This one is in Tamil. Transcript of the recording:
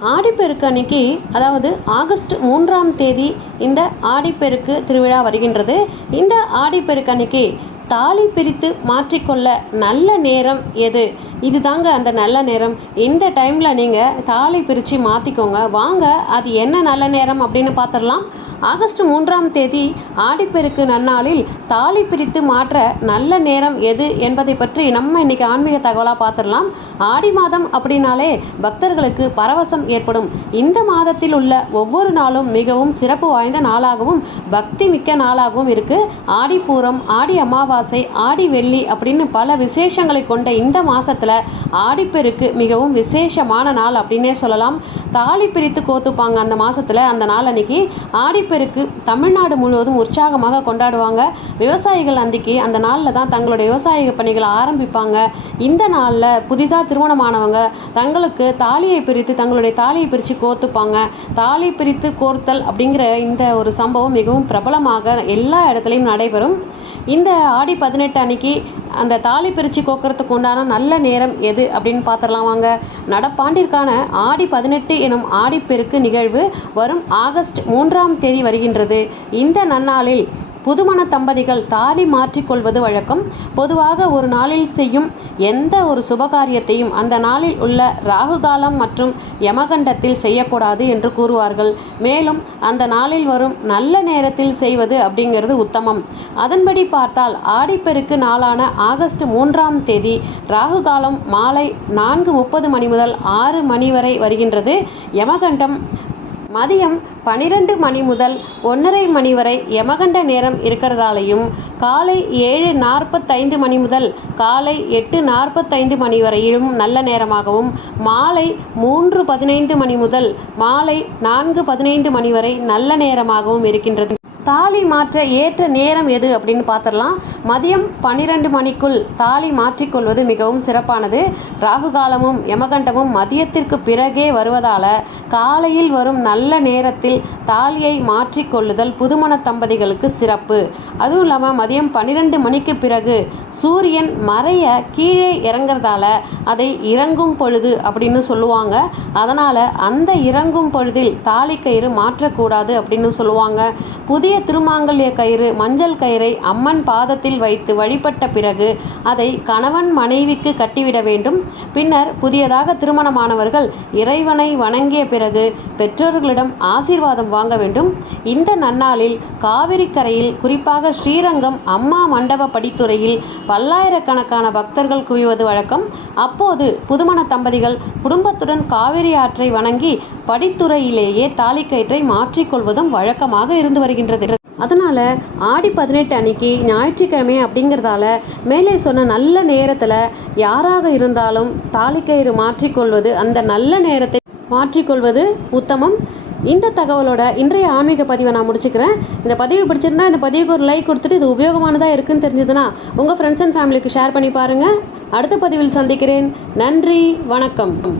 ஆடிப்பெருக்கு அன்னைக்கு அதாவது ஆகஸ்ட் மூன்றாம் தேதி இந்த ஆடிப்பெருக்கு திருவிழா வருகின்றது. இந்த ஆடிப்பெருக்கு அன்னைக்கு தாலி பிரித்து மாற்றிக்கொள்ள நல்ல நேரம் எது? இது தாங்க அந்த நல்ல நேரம். இந்த டைமில் நீங்கள் தாலி பிரித்து மாற்றிக்கோங்க வாங்க அது என்ன நல்ல நேரம் அப்படின்னு பார்த்துடலாம் ஆகஸ்ட் மூன்றாம் தேதி ஆடிப்பெருக்கு நன்னாளில் தாலி பிரித்து மாற்ற நல்ல நேரம் எது என்பதை பற்றி நம்ம இன்னைக்கு ஆன்மீக தகவலாக பார்த்துடலாம் ஆடி மாதம் அப்படின்னாலே பக்தர்களுக்கு பரவசம் ஏற்படும். இந்த மாதத்தில் உள்ள ஒவ்வொரு நாளும் மிகவும் சிறப்பு வாய்ந்த நாளாகவும் பக்தி மிக்க நாளாகவும் இருக்குது ஆடிப்பூரம் ஆடி அமாவாசை ஆடி வெள்ளி அப்படின்னு பல விசேஷங்களை கொண்ட இந்த மாதத்தில் மாசத்துல ஆடிப்பெருக்கு மிகவும் விசேஷமான நாள் அப்படின்னே சொல்லலாம். தாலி பிரித்து கோத்துப்பாங்க அந்த மாதத்தில் அந்த நாள் அன்னைக்கு ஆடிப்பெருக்கு தமிழ்நாடு முழுவதும் உற்சாகமாக கொண்டாடுவாங்க. விவசாயிகள் அன்றைக்கி அந்த நாளில் தான் தங்களுடைய விவசாய பணிகளை ஆரம்பிப்பாங்க. இந்த நாளில் புதிதாக திருமணமானவங்க தங்களுக்கு தாலியை பிரித்து தங்களுடைய தாலியை பிரித்து கோத்துப்பாங்க. தாலி பிரித்து கோர்த்தல் அப்படிங்கிற இந்த ஒரு சம்பவம் மிகவும் பிரபலமாக எல்லா இடத்துலையும் நடைபெறும். இந்த ஆடி பதினெட்டு அன்னைக்கு அந்த தாலி பிரித்து கோக்கிறதுக்கு உண்டான நல்ல நேரம் எது அப்படின்னு பார்த்துடலாம் வாங்க. நடப்பாண்டிற்கான ஆடி பதினெட்டு எனும் ஆடிப்பெருக்கு நிகழ்வு வரும் ஆகஸ்ட் மூன்றாம் தேதி வருகின்றது. இந்த நன்னாளில் புதுமண தம்பதிகள் தாலி மாற்றிக்கொள்வது வழக்கம். பொதுவாக ஒரு நாளில் செய்யும் எந்த ஒரு சுபகாரியத்தையும் அந்த நாளில் உள்ள ராகுகாலம் மற்றும் யமகண்டத்தில் செய்யக்கூடாது என்று கூறுவார்கள். மேலும் அந்த நாளில் வரும் நல்ல நேரத்தில் செய்வது அப்படிங்கிறது உத்தமம். அதன்படி பார்த்தால் ஆடிப்பெருக்கு நாளான ஆகஸ்ட் மூன்றாம் தேதி ராகுகாலம் மாலை நான்கு முப்பது மணி முதல் ஆறு மணி வரை வருகின்றது. யமகண்டம் மதியம் பன்னிரெண்டு மணி முதல் ஒன்றரை மணி வரை யமகண்ட நேரம் இருக்கிறதாலையும் காலை ஏழு நாற்பத்தைந்து மணி முதல் காலை எட்டு நாற்பத்தைந்து மணி வரையிலும் நல்ல நேரமாகவும் மாலை மூன்று பதினைந்து மணி முதல் மாலை நான்கு பதினைந்து மணி வரை நல்ல நேரமாகவும் இருக்கின்றது. தாலி மாற்ற ஏற்ற நேரம் எது அப்படின்னு பார்த்துடலாம். மதியம் பன்னிரெண்டு மணிக்குள் தாலி மாற்றிக்கொள்வது மிகவும் சிறப்பானது. ராகு காலமும் யமகண்டமும் மதியத்திற்கு பிறகே வருவதால் காலையில் வரும் நல்ல நேரத்தில் தாலியை மாற்றிக்கொள்ளுதல் புதுமண தம்பதிகளுக்கு சிறப்பு. அதுவும் இல்லாமல் மதியம் பன்னிரெண்டு மணிக்கு பிறகு சூரியன் மறைய கீழே இறங்குறதால அதை இறங்கும் பொழுது அப்படின்னு சொல்லுவாங்க. அதனால் அந்த இறங்கும் பொழுதில் தாலி கயிறு மாற்றக்கூடாது அப்படின்னு சொல்லுவாங்க. புதிய திருமாங்கல்ய கயிறு மஞ்சள் கயிறை அம்மன் பாதத்தில் வைத்து வழிபட்ட பிறகு அதை கணவன் மனைவிக்கு கட்டிவிட வேண்டும். பின்னர் புதியதாக திருமணமானவர்கள் இறைவனை வணங்கிய பிறகு பெற்றோர்களிடம் ஆசீர்வாதம் வாங்க வேண்டும். இந்த நன்னாளில் காவிரி கரையில் குறிப்பாக ஸ்ரீரங்கம் அம்மா மண்டப படித்துறையில் பல்லாயிரக்கணக்கான பக்தர்கள் குவிவது வழக்கம். அப்போது புதுமண தம்பதிகள் குடும்பத்துடன் காவிரி ஆற்றை வணங்கி படித்துறையிலேயே தாலிக்கயிற்றை மாற்றிக்கொள்வதும் வழக்கமாக இருந்து வருகின்றது. அதனால் ஆடி பதினெட்டு அன்னைக்கு ஞாயிற்றுக்கிழமை அப்படிங்கிறதால மேலே சொன்ன நல்ல நேரத்தில் யாராக இருந்தாலும் தாலிக்கயிறு மாற்றிக்கொள்வது அந்த நல்ல நேரத்தை மாற்றிக்கொள்வது உத்தமம். இந்த தகவலோட இன்றைய ஆன்மீக பதிவை நான் முடிச்சுக்கிறேன். இந்த பதிவு பிடிச்சிருந்தா இந்த பதிவுக்கு ஒரு லைக் கொடுத்துட்டு இது உபயோகமானதாக இருக்குன்னு தெரிஞ்சதுன்னா உங்கள் ஃப்ரெண்ட்ஸ் அண்ட் ஃபேமிலிக்கு ஷேர் பண்ணி பாருங்கள் அடுத்த பதிவில் சந்திக்கிறேன். நன்றி வணக்கம்.